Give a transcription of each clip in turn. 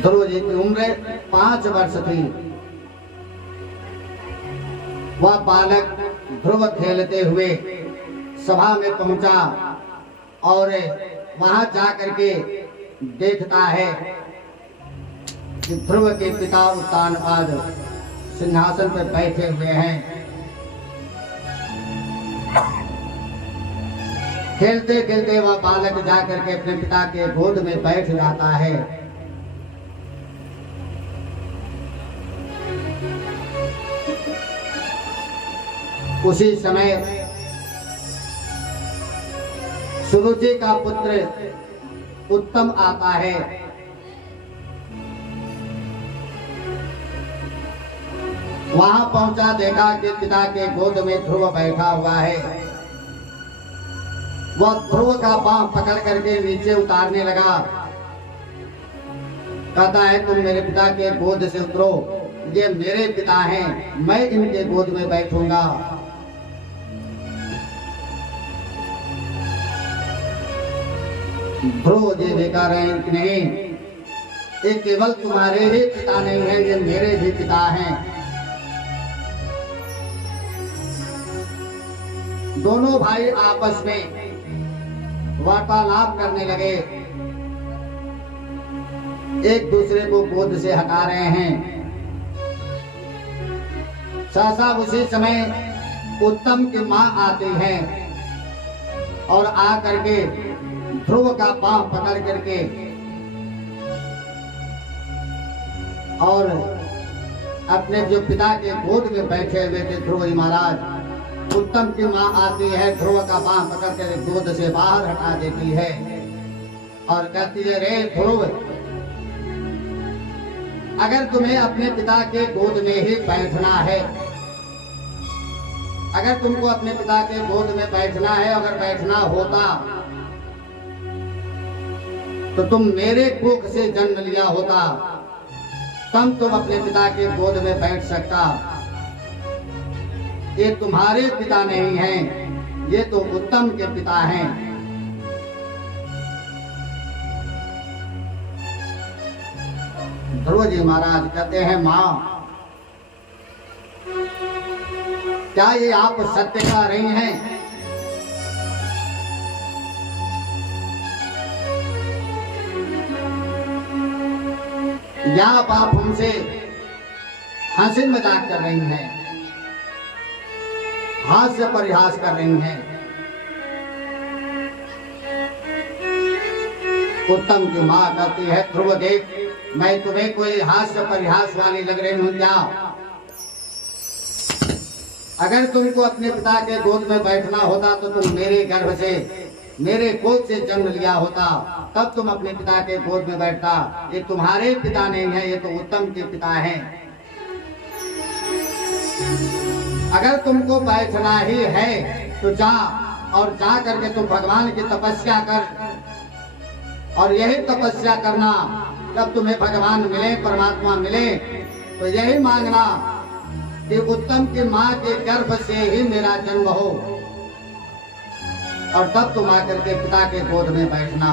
ध्रुव जी की उम्र 5 वर्ष थी। वह बालक ध्रुव खेलते हुए सभा में पहुंचा और वहां जाकर के देखता है कि ध्रुव के पिता उत्तानपाद सिंहासन पर बैठे हुए हैं। खेलते खेलते वह बालक जाकर के अपने पिता के गोद में बैठ जाता है। उसी समय सुरुचि का पुत्र उत्तम आता है। वहां पहुंचा, देखा कि पिता के गोद में ध्रुव बैठा हुआ है। वह ध्रुव का बांह पकड़ करके नीचे उतारने लगा। कहता है तुम मेरे पिता के गोद से उतरो, ये मेरे पिता हैं, मैं इनके गोद में बैठूंगा। ध्रुव जी देखा रहे कि नहीं, ये केवल तुम्हारे ही पिता नहीं है, ये मेरे भी पिता हैं। दोनों भाई आपस में वार्तालाप करने लगे, एक दूसरे को गोद से हटा रहे हैं। सहसा उसी समय उत्तम की मां आती है और आकर के ध्रुव का पांव पकड़ करके और अपने जो पिता के गोद में बैठे हुए थे ध्रुव जी महाराज, उत्तम की मां आती है, ध्रुव का बांह पकड़ कर गोद से बाहर हटा देती है और कहती है, रे ध्रुव, अगर तुम्हें अपने पिता के गोद में ही बैठना है, अगर तुमको अपने पिता के गोद में बैठना है, अगर बैठना होता तो तुम मेरे कुख से जन्म लिया होता, तब तुम अपने पिता के गोद में बैठ सकता। ये तुम्हारे पिता नहीं हैं, ये तो उत्तम के पिता हैं। ध्रुव जी महाराज कहते हैं, मां, क्या ये आप सत्य कह रही हैं? या आप हमसे हंसी मजाक कर रही हैं, हास्य परिहास कर रही हैं? उत्तम की मां कहती है, ध्रुव देख, मैं तुम्हें कोई हास्य परिहास वाली लग रही हूं क्या? अगर तुमको अपने पिता के गोद में बैठना होता तो तुम मेरे गर्भ से, मेरे गोद से जन्म लिया होता, तब तुम अपने पिता के गोद में बैठता। ये तुम्हारे पिता नहीं है, ये तो उत्तम के पिता हैं। अगर तुमको बैठना ही है तो जा, और जा करके तुम भगवान की तपस्या कर, और यही तपस्या करना, जब तुम्हें भगवान मिले, परमात्मा मिले, तो यही मांगना कि उत्तम की मां के गर्भ से ही मेरा जन्म हो, और तब तुम आकर के पिता के गोद में बैठना।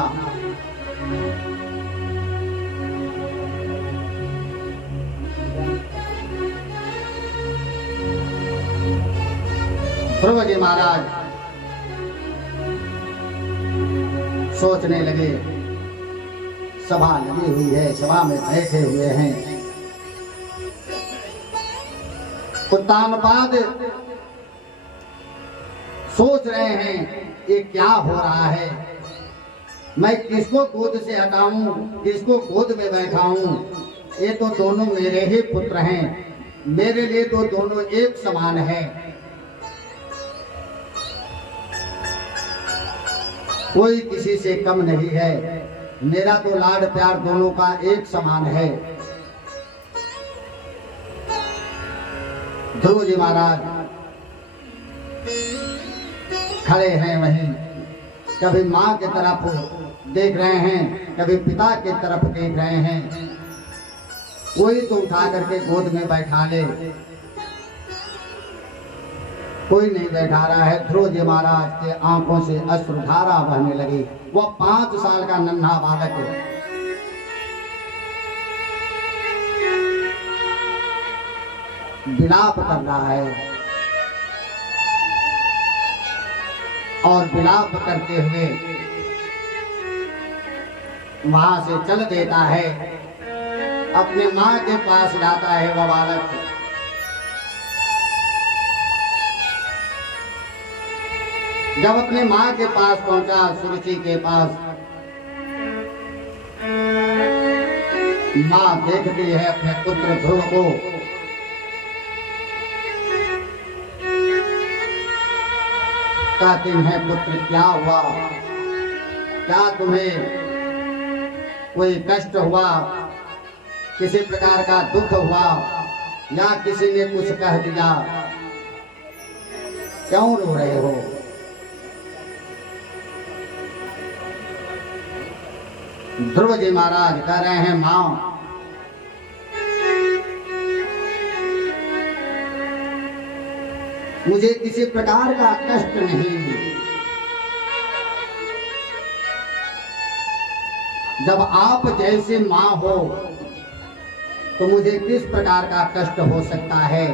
ध्रुव जी महाराज सोचने लगे, सभा लगी हुई है, सभा में बैठे हुए हैं, उत्तानपाद सोच रहे हैं ये क्या हो रहा है, मैं किसको गोद से हटाऊं, किसको गोद में बैठाऊं? ये तो दोनों मेरे ही पुत्र हैं, मेरे लिए तो दोनों एक समान हैं। कोई किसी से कम नहीं है, मेरा तो लाड प्यार दोनों का एक समान है। ध्रुव जी महाराज खड़े हैं वहीं, कभी मां की तरफ देख रहे हैं, कभी पिता की तरफ देख रहे हैं। कोई तो उठा करके गोद में बैठा ले, कोई नहीं बैठा रहा है। ध्रुव जी महाराज के आंखों से अश्रुधारा बहने लगी। वह 5 साल का नन्हा बालक विलाप कर रहा है और विलाप करते हुए वहां से चल देता है। अपने माँ के पास जाता है वह बालक। जब अपने माँ के पास पहुंचा, सुरुचि के पास, माँ देखती है अपने पुत्र ध्रुव को। कहती है, पुत्र क्या हुआ? क्या तुम्हें कोई कष्ट हुआ? किसी प्रकार का दुख हुआ या किसी ने कुछ कह दिया? क्यों रो रहे हो? ध्रुव जी महाराज कह रहे हैं, मां मुझे किसी प्रकार का कष्ट नहीं। जब आप जैसे मां हो तो मुझे किस प्रकार का कष्ट हो सकता है?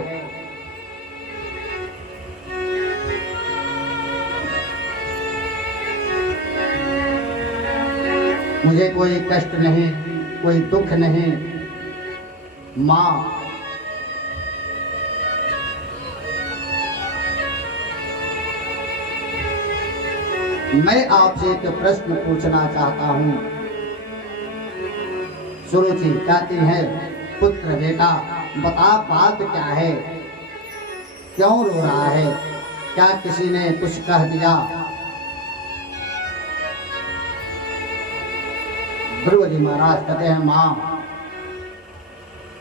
मुझे कोई कष्ट नहीं, कोई दुख नहीं। मां, मैं आपसे एक प्रश्न पूछना चाहता हूं। सुरुचि कहती है, पुत्र बेटा बता, बात क्या है? क्यों रो रहा है? क्या किसी ने कुछ कह दिया? ध्रुव जी महाराज कहते हैं, मां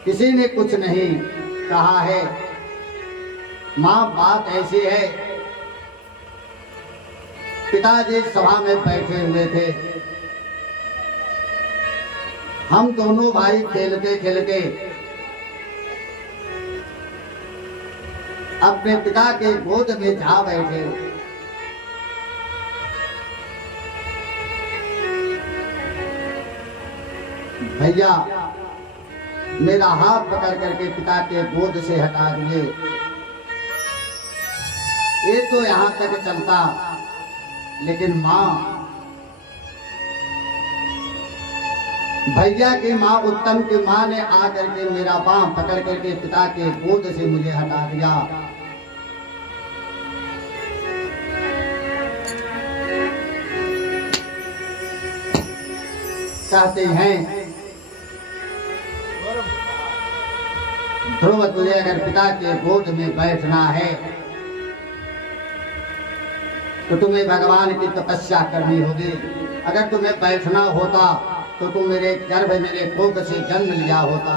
किसी ने कुछ नहीं कहा है। मां बात ऐसी है, पिताजी सभा में बैठे हुए थे। हम दोनों भाई खेलते खेलते अपने पिता के गोद में जा बैठे। भैया मेरा हाथ पकड़ करके पिता के गोद से हटा दिए। ये तो यहां तक चलता, लेकिन मां, भैया की मां, उत्तम की मां ने आकर के मेरा बांह पकड़ करके पिता के गोद से मुझे हटा दिया। कहते हैं, ध्रुव तुझे अगर पिता के गोद में बैठना है तो तुम्हें भगवान की तपस्या करनी होगी। अगर तुम्हें बैठना होता तो तुम मेरे गर्भ, मेरे कोख से जन्म लिया होता।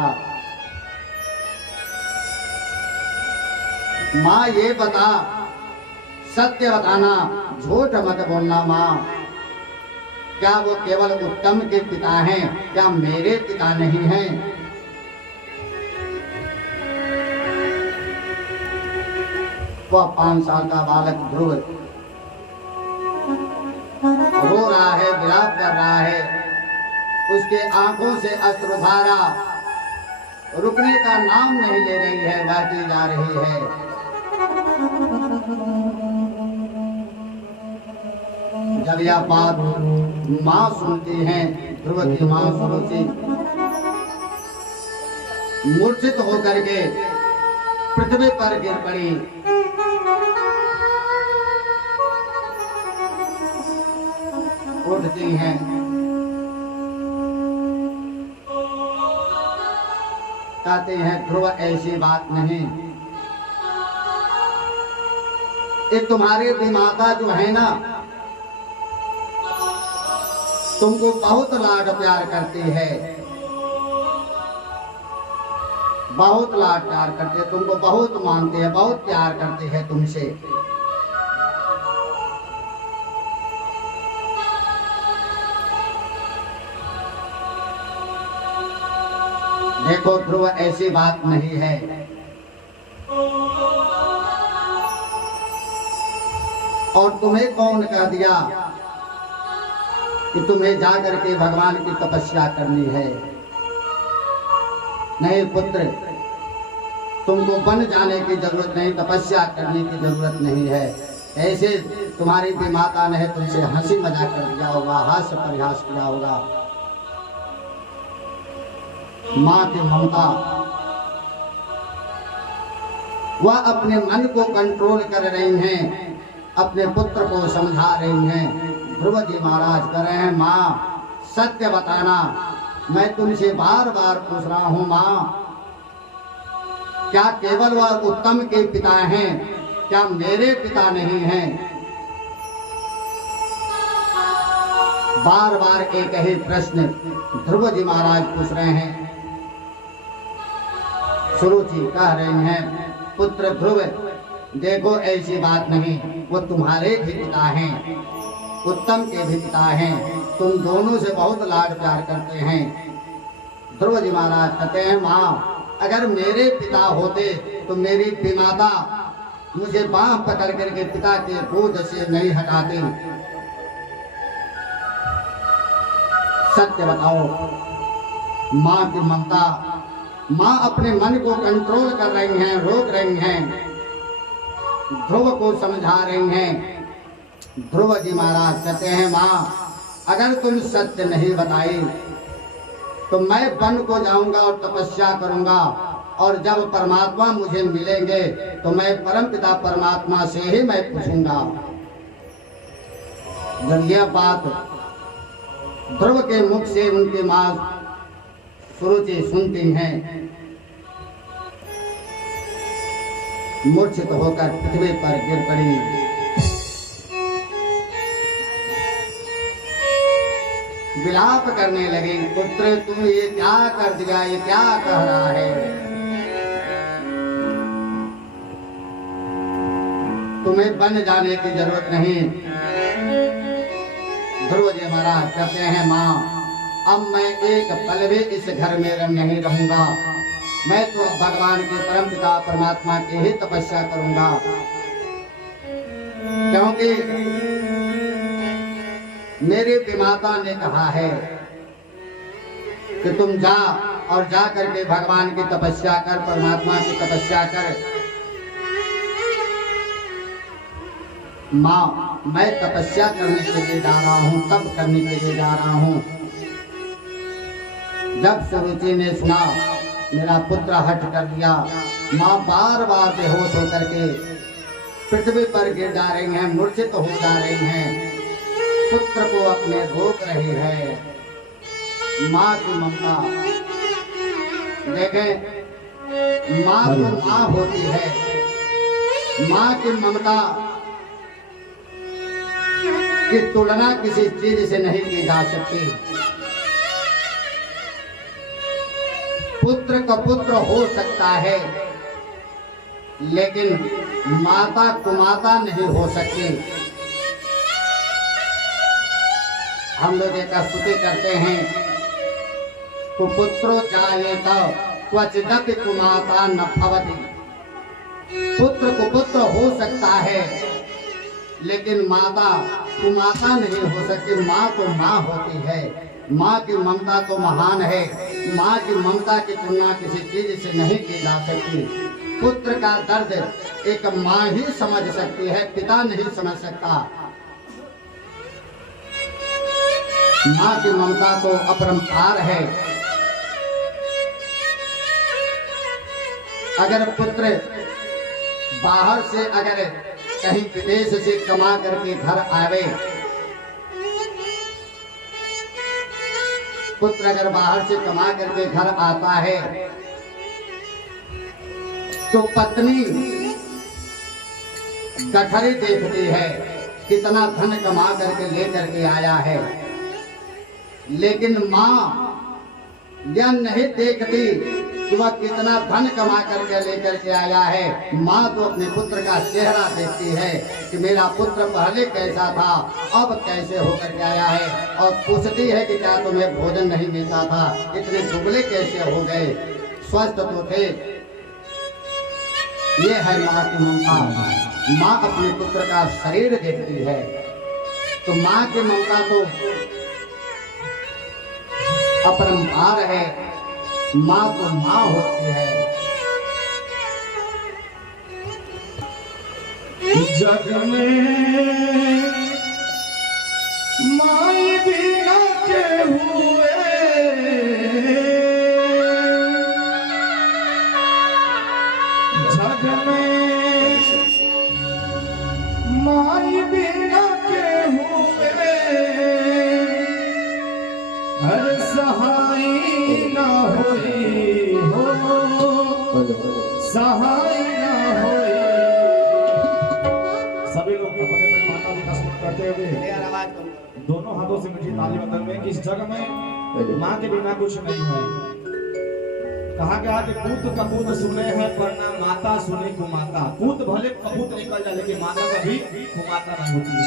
माँ ये बता, सत्य बताना, झूठ मत बोलना। माँ, क्या वो केवल उत्तम के पिता हैं? क्या मेरे पिता नहीं हैं? वह 5 साल का बालक ध्रुव रो रहा है, विलाप कर रहा है। उसके आंखों से अश्रुधारा रुकने का नाम नहीं ले रही है, बहती जा रही है। जब यह बात मां सुनती है, ध्रुव की मां सुरुचि मूर्छित होकर के पृथ्वी पर गिर पड़ी। उठती हैं, कहते हैं, ध्रुव ऐसी बात नहीं। ये तुम्हारे माता जो है ना, तुमको बहुत लाड प्यार करती है, बहुत लाड प्यार करती है, तुमको बहुत मानती है, बहुत प्यार करती है तुमसे। देखो ध्रुव, ऐसी बात नहीं है। और तुम्हें कौन कह दिया कि तुम्हें जाकर के भगवान की तपस्या करनी है? नहीं पुत्र, तुमको बन जाने की जरूरत नहीं, तपस्या करने की जरूरत नहीं है। ऐसे तुम्हारी भी माता ने तुमसे हंसी मजाक कर दिया होगा, हास्य परिहास किया होगा। माँ की ममता, वह अपने मन को कंट्रोल कर रही हैं, अपने पुत्र को समझा रही हैं। ध्रुव जी महाराज कह रहे हैं, माँ सत्य बताना, मैं तुमसे बार बार पूछ रहा हूँ माँ, क्या केवल वह उत्तम के पिता हैं, क्या मेरे पिता नहीं हैं? बार बार एक ही प्रश्न ध्रुव जी महाराज पूछ रहे हैं। सुरुचि कह रही हैं, पुत्र ध्रुव देखो ऐसी बात नहीं, वो तुम्हारे भी पिता हैं, उत्तम के भी पिता हैं, तुम दोनों से बहुत लाड प्यार करते हैं। ध्रुव जी महाराज कहते हैं, माँ अगर मेरे पिता होते तो मेरी विमाता मुझे बांह पकड़ करके पिता के बोझ से नहीं हटाती। सत्य बताओ, माँ की ममता, माँ अपने मन को कंट्रोल कर रही हैं, रोक रही हैं, ध्रुव को समझा रही हैं। ध्रुव जी महाराज कहते हैं, माँ अगर तुम सत्य नहीं बताई तो मैं वन को जाऊंगा और तपस्या करूंगा, और जब परमात्मा मुझे मिलेंगे तो मैं परमपिता परमात्मा से ही मैं पूछूंगा। जब यह बात ध्रुव के मुख से उनकी मां सुरुचि सुनती हैं, मूर्छित होकर पृथ्वी पर गिर पड़ी। विलाप करने लगे, पुत्र तुम ये क्या कर दिया, ये क्या कह रहा है? तुम्हें बन जाने की जरूरत नहीं। ध्रुव जी महाराज कहते हैं, माँ अब मैं एक पल भी इस घर में नहीं रहूंगा, मैं तो भगवान के परमपिता परमात्मा की ही तपस्या करूंगा, क्योंकि मेरे विमाता ने कहा है कि तुम जा और जा करके भगवान की तपस्या कर, परमात्मा की तपस्या कर। माँ मैं तपस्या करने के लिए जा रहा हूँ, तब करने के लिए जा रहा हूँ। जब सुरुचि ने सुना मेरा पुत्र हट कर दिया, माँ बार बार बेहोश होकर के पृथ्वी पर गिर जा रही हैं, मूर्छित हो जा रही हैं, पुत्र को अपने रोक रही है। माँ की ममता देखें, माँ तो माँ होती है, माँ की ममता की तुलना किसी चीज से नहीं की जा सकती। पुत्र का पुत्र हो सकता है, लेकिन माता कुमाता नहीं हो सकती। हम लोग एक स्तुति करते हैं, कुपुत्रो जायेत क्वचिदपि कुमाता न भवति। पुत्र कुपुत्र हो सकता है, लेकिन माता कुमाता नहीं हो सकती। माँ तो माँ होती है, माँ की ममता तो महान है, माँ की ममता की तुलना किसी चीज से नहीं की जा सकती। पुत्र का दर्द एक माँ ही समझ सकती है, पिता नहीं समझ सकता। माँ की ममता तो अपरंपार है। अगर पुत्र बाहर से अगर कहीं विदेश से कमा करके घर आवे, पुत्र अगर बाहर से कमा करके घर आता है तो पत्नी गठरी देखती है, कितना धन कमा करके लेकर के आया है, लेकिन माँ यह नहीं देखती कि वह कितना धन कमा करके लेकर के आया है। माँ तो अपने पुत्र का चेहरा देखती है कि मेरा पुत्र पहले कैसा था, अब कैसे होकर के आया है, और पूछती है कि क्या तुम्हें भोजन नहीं मिलता था, इतने दुबले कैसे हो गए, स्वस्थ तो थे। ये है माँ की ममता। माँ अपने पुत्र का शरीर देखती है, तो माँ की ममता तो अपरंपार है। माँ तो माँ होती है। जग में माई बिना के हुए जग में माई बिना के हुए हर सहाय न होई हो सहाय न होई। सभी लोग अपने अपने माता जी का स्मरण करते हुए दोनों हाथों से मीठी ताली बजाते हैं कि इस जग में माँ के बिना कुछ नहीं है। कहा गया कि पुत्र कपूत सुने हैं पर ना माता सुने कुमाता। पुत्र भले कपूत निकल जाए लेकिन माता कभी कुमाता नहीं होती है।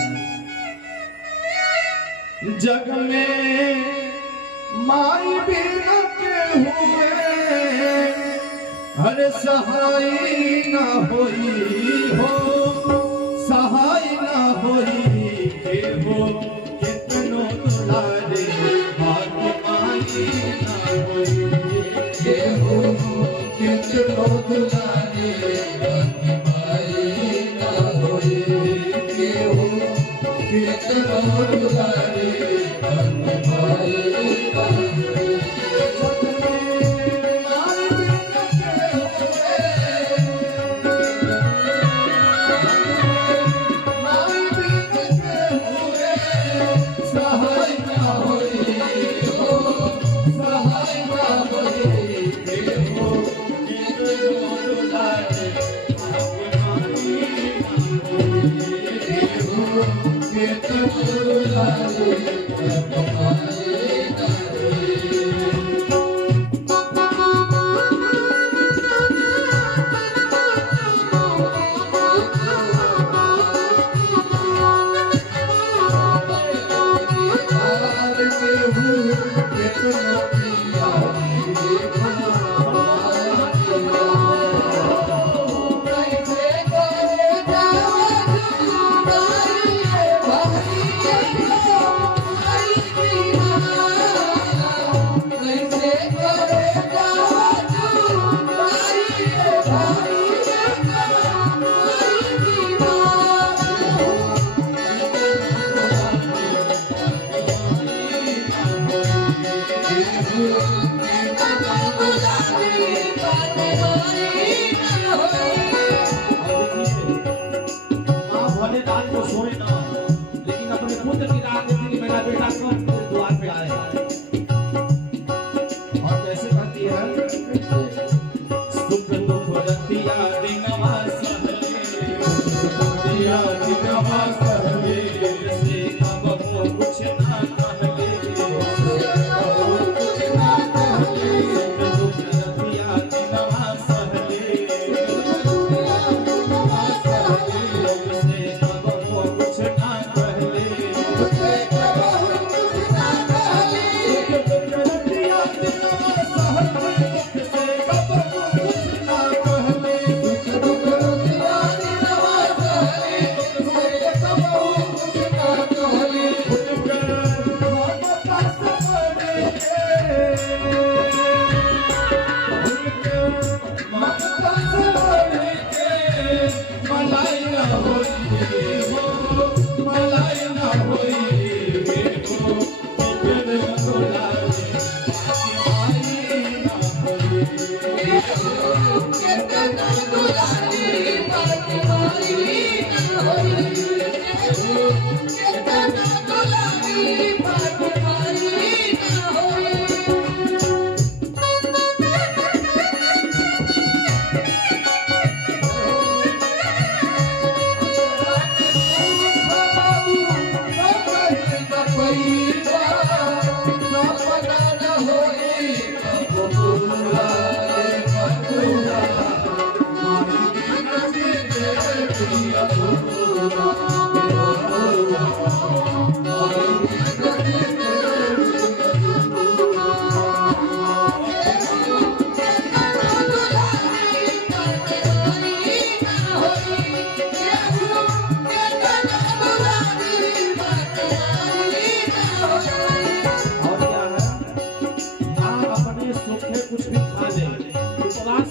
जग में माई बिना के हुए हर सहाय न होई हो सहाय न होई के हो कितनो दुलारे बात माई न होई के हो कितनो दुलारे बात माई न होई के हो कितनो दुलारे बात माई न होई।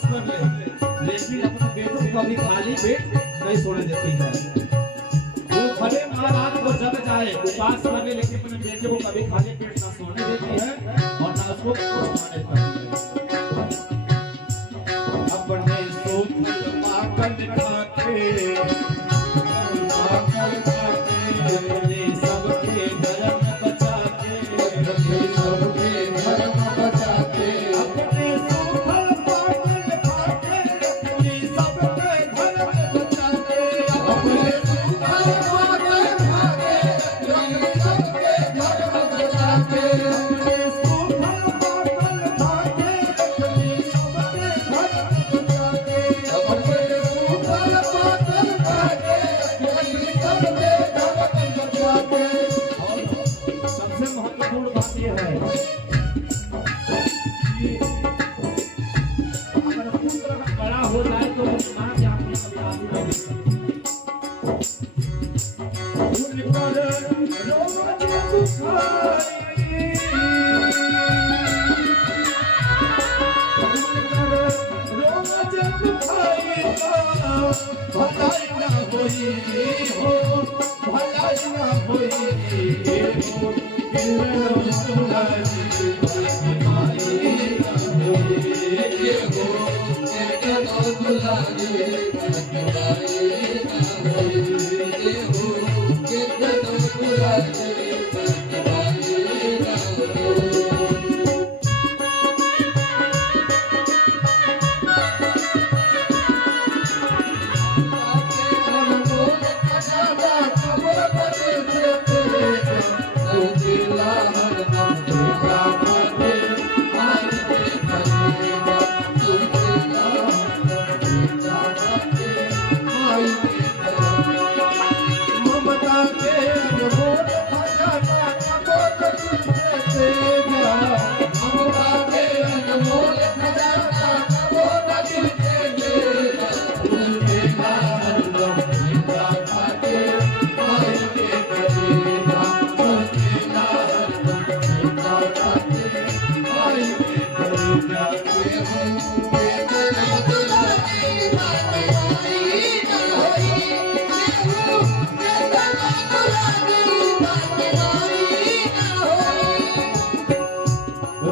लेकिन अपने बेटों को कभी खाली पेट नहीं सोने देती है। जाए, उपास लगे, लेकिन अपने बेटे को कभी खाली पेट ना सोने देती है और ना उसको कुछ खाने देती है। अपने सोच पाकर खाते, अपने सबके धर्म बचाते, अपने सबके धर्म बचाते, अपने सूखल पाकर खाते, अपने सबके धर्म बचाते, अपने सूखल पाकर खाते, अपने सबके धर्म बचाते, अपने सूखल पाकर खाते, अपने सबके धर्म बचाते, अपने सूखल पाकर खाते, अपने सबके धर्म बचाते। और सबसे महत्वपूर्ण बात यह है कि अगर पुत्र बड़ा हो जाए तो मां के हाथ में कभी आंसू नहीं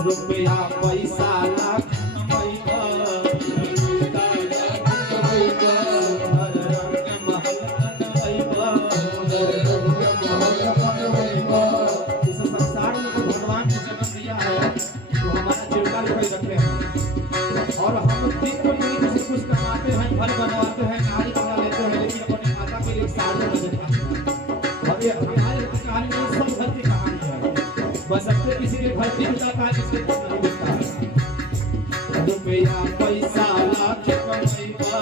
रुपया पैसा लाख इस संसार में तो भगवान ने जन्म दिया है तो हमारा जीविका लिखाई रखे हैं और हम दिन को दिन कुछ कुछ कमाते हैं, घर बनवाते हैं, गाड़ी बना लेते हैं, लेकिन अपने माता के लिए साथ में देते और ये हमारे कहानी नहीं, सब घर की कहानी है। बस अपने किसी के घर भी जाता है, किसी के नहीं मिलता है। रुपया पैसा लाख कमैबा,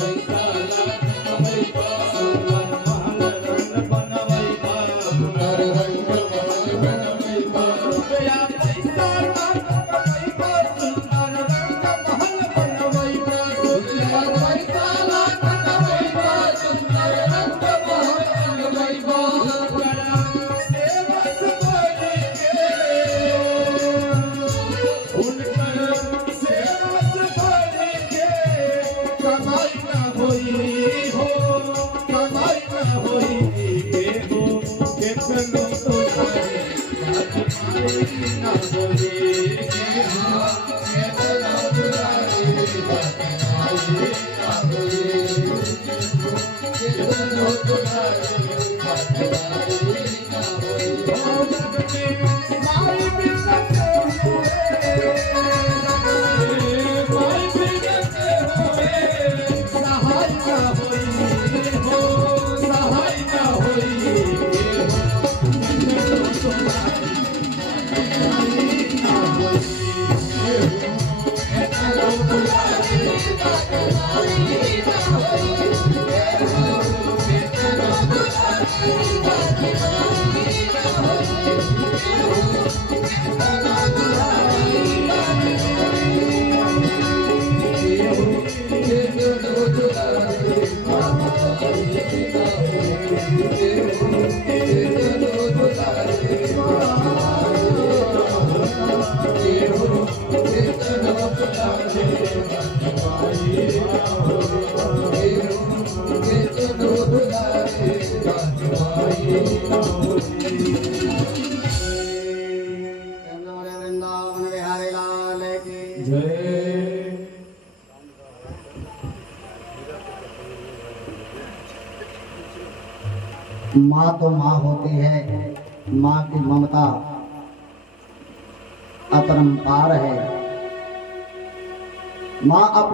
पैसा लाख कमैबा, सुंदर महल रंग बनवैबा, सुंदर रंग महल बनवैबा। रुपया पैसा लाख कमैबा, सुंदर रंग महल बनवैबा, रुपया पैसा लाख कमैबा, सुंदर रंग महल बनवैबा। Thank you. जय। माँ तो माँ होती है, माँ की ममता अपरंपार है। माँ